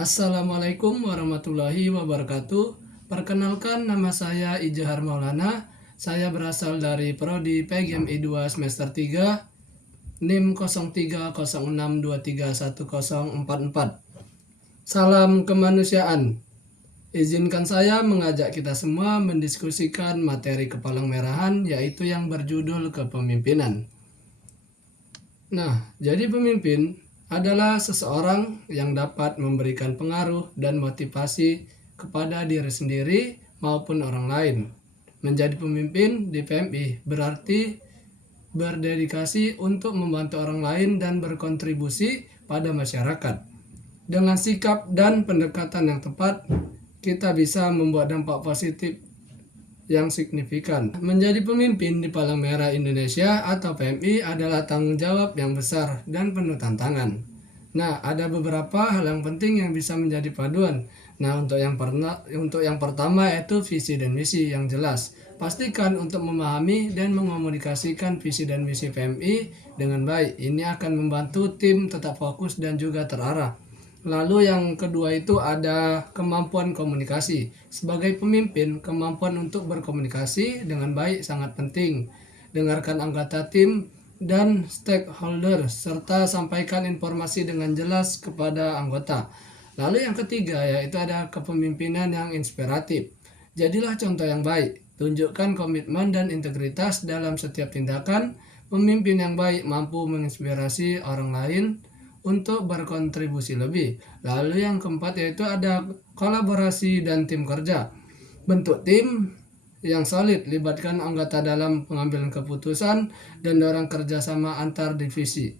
Assalamualaikum warahmatullahi wabarakatuh. Perkenalkan, nama saya Ijahar Maulana. Saya berasal dari Prodi PGMI 2 semester 3, NIM 0306231044. Salam kemanusiaan. Izinkan saya mengajak kita semua mendiskusikan materi kepalang merahan, yaitu yang berjudul kepemimpinan. Nah, jadi pemimpin adalah seseorang yang dapat memberikan pengaruh dan motivasi kepada diri sendiri maupun orang lain. Menjadi pemimpin di PMI berarti berdedikasi untuk membantu orang lain dan berkontribusi pada masyarakat. Dengan sikap dan pendekatan yang tepat, kita bisa membuat dampak positif yang signifikan. Menjadi pemimpin di Palang Merah Indonesia atau PMI adalah tanggung jawab yang besar dan penuh tantangan. Nah, ada beberapa hal yang penting yang bisa menjadi paduan. Nah, untuk yang pertama yaitu visi dan misi yang jelas. Pastikan untuk memahami dan mengomunikasikan visi dan misi PMI dengan baik. Ini akan membantu tim tetap fokus dan juga terarah. Lalu yang kedua itu ada kemampuan komunikasi. Sebagai pemimpin, kemampuan untuk berkomunikasi dengan baik sangat penting. Dengarkan anggota tim dan stakeholder serta sampaikan informasi dengan jelas kepada anggota. Lalu yang ketiga yaitu ada kepemimpinan yang inspiratif. Jadilah contoh yang baik. Tunjukkan komitmen dan integritas dalam setiap tindakan. Pemimpin yang baik mampu menginspirasi orang lain untuk berkontribusi lebih. Lalu yang keempat yaitu ada kolaborasi dan tim kerja. Bentuk tim yang solid, libatkan anggota dalam pengambilan keputusan dan dorong kerjasama antar divisi.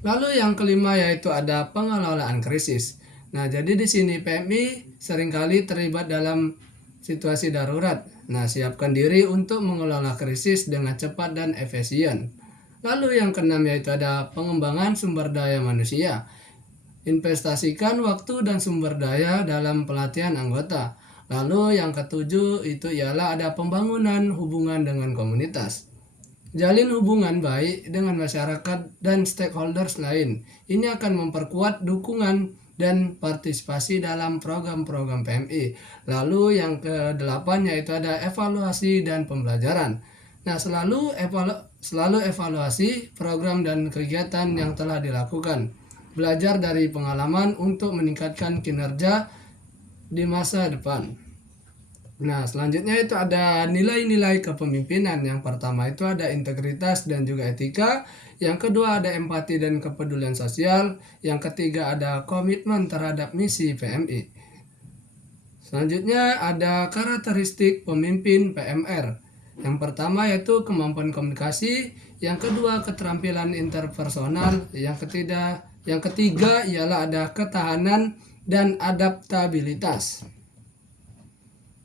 Lalu yang kelima yaitu ada pengelolaan krisis. Nah, jadi di sini PMI seringkali terlibat dalam situasi darurat. Nah, siapkan diri untuk mengelola krisis dengan cepat dan efisien. Lalu yang keenam yaitu ada pengembangan sumber daya manusia. Investasikan waktu dan sumber daya dalam pelatihan anggota. Lalu yang ketujuh itu ialah ada pembangunan hubungan dengan komunitas. Jalin hubungan baik dengan masyarakat dan stakeholders lain. Ini akan memperkuat dukungan dan partisipasi dalam program-program PMI. Lalu yang kedelapan yaitu ada evaluasi dan pembelajaran. Nah, selalu evaluasi program dan kegiatan yang telah dilakukan. Belajar dari pengalaman untuk meningkatkan kinerja di masa depan. Nah, selanjutnya itu ada nilai-nilai kepemimpinan. Yang pertama itu ada integritas dan juga etika. Yang kedua ada empati dan kepedulian sosial. Yang ketiga ada komitmen terhadap misi PMI. Selanjutnya ada karakteristik pemimpin PMR. Yang pertama yaitu kemampuan komunikasi, yang kedua keterampilan interpersonal, yang ketiga ialah ada ketahanan dan adaptabilitas.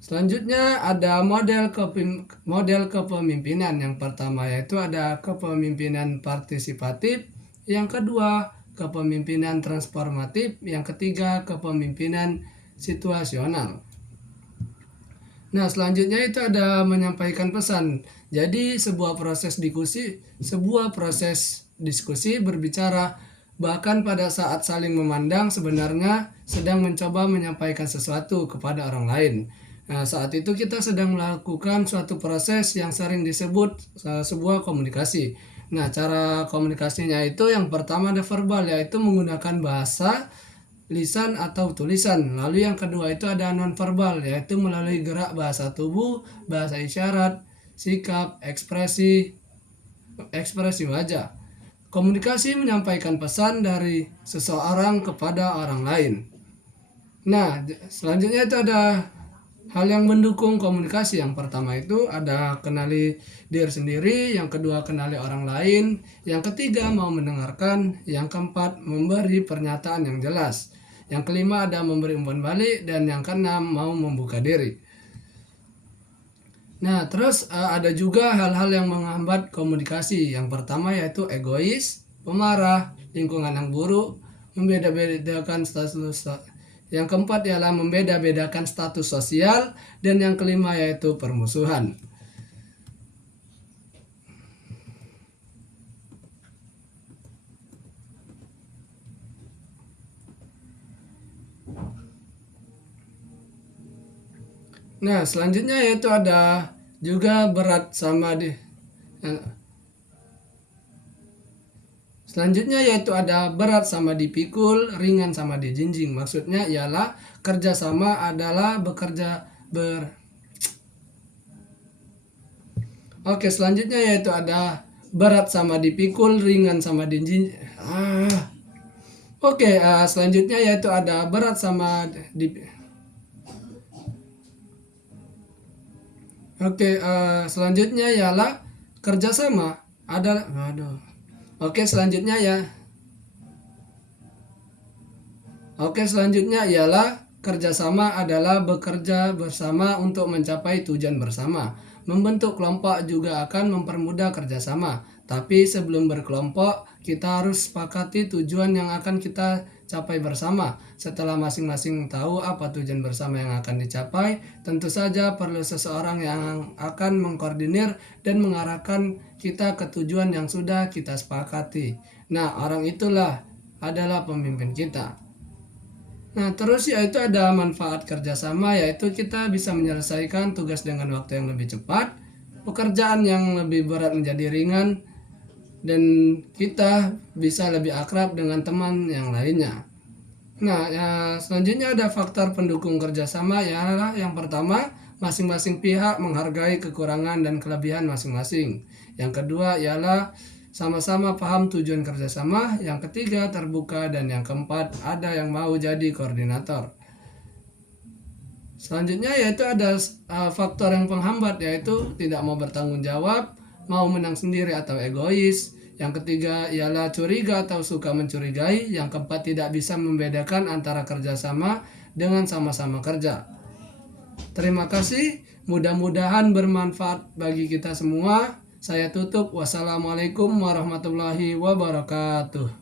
Selanjutnya ada model kepemimpinan. Yang pertama yaitu ada kepemimpinan partisipatif, yang kedua kepemimpinan transformatif, yang ketiga kepemimpinan situasional. Nah, selanjutnya itu ada menyampaikan pesan. Jadi sebuah proses diskusi berbicara, bahkan pada saat saling memandang sebenarnya sedang mencoba menyampaikan sesuatu kepada orang lain. Nah, saat itu kita sedang melakukan suatu proses yang sering disebut sebuah komunikasi. Nah, cara komunikasinya itu yang pertama ada verbal, yaitu menggunakan bahasa lisan atau tulisan. Lalu yang kedua itu ada nonverbal, yaitu melalui gerak bahasa tubuh, bahasa isyarat, sikap, ekspresi wajah. Komunikasi menyampaikan pesan dari seseorang kepada orang lain. Nah, selanjutnya itu ada hal yang mendukung komunikasi. Yang pertama itu ada kenali diri sendiri, yang kedua kenali orang lain, yang ketiga mau mendengarkan, yang keempat memberi pernyataan yang jelas, yang kelima ada memberi umpan balik, dan yang keenam mau membuka diri. Nah, terus ada juga hal-hal yang menghambat komunikasi. Yang pertama yaitu egois, pemarah, lingkungan yang buruk, membeda-bedakan status. Yang keempat ialah membeda-bedakan status sosial, dan yang kelima yaitu permusuhan. Nah, selanjutnya yaitu ada juga berat sama di Selanjutnya yaitu ada berat sama dipikul, ringan sama dijinjing. Maksudnya ialah kerjasama adalah Oke, selanjutnya yaitu ada berat sama dipikul, ringan sama dijinjing. Selanjutnya yaitu ada berat sama di selanjutnya ialah kerjasama adalah selanjutnya ya. Selanjutnya ialah kerjasama adalah bekerja bersama untuk mencapai tujuan bersama. Membentuk kelompok juga akan mempermudah kerjasama. Tapi sebelum berkelompok, kita harus sepakati tujuan yang akan kita capai bersama. Setelah masing-masing tahu apa tujuan bersama yang akan dicapai, tentu saja perlu seseorang yang akan mengkoordinir dan mengarahkan kita ke tujuan yang sudah kita sepakati. Nah, orang itulah adalah pemimpin kita. Nah, terus yaitu ada manfaat kerjasama, yaitu kita bisa menyelesaikan tugas dengan waktu yang lebih cepat, pekerjaan yang lebih berat menjadi ringan, dan kita bisa lebih akrab dengan teman yang lainnya. Nah, selanjutnya ada faktor pendukung kerjasama, ialah yang pertama, masing-masing pihak menghargai kekurangan dan kelebihan masing-masing. Yang kedua ialah sama-sama paham tujuan kerjasama. Yang ketiga terbuka, dan yang keempat ada yang mau jadi koordinator. Selanjutnya yaitu ada faktor yang penghambat, yaitu tidak mau bertanggung jawab, mau menang sendiri atau egois. Yang ketiga ialah curiga atau suka mencurigai. Yang keempat tidak bisa membedakan antara kerjasama dengan sama-sama kerja. Terima kasih, mudah-mudahan bermanfaat bagi kita semua. Saya tutup. Wassalamualaikum warahmatullahi wabarakatuh.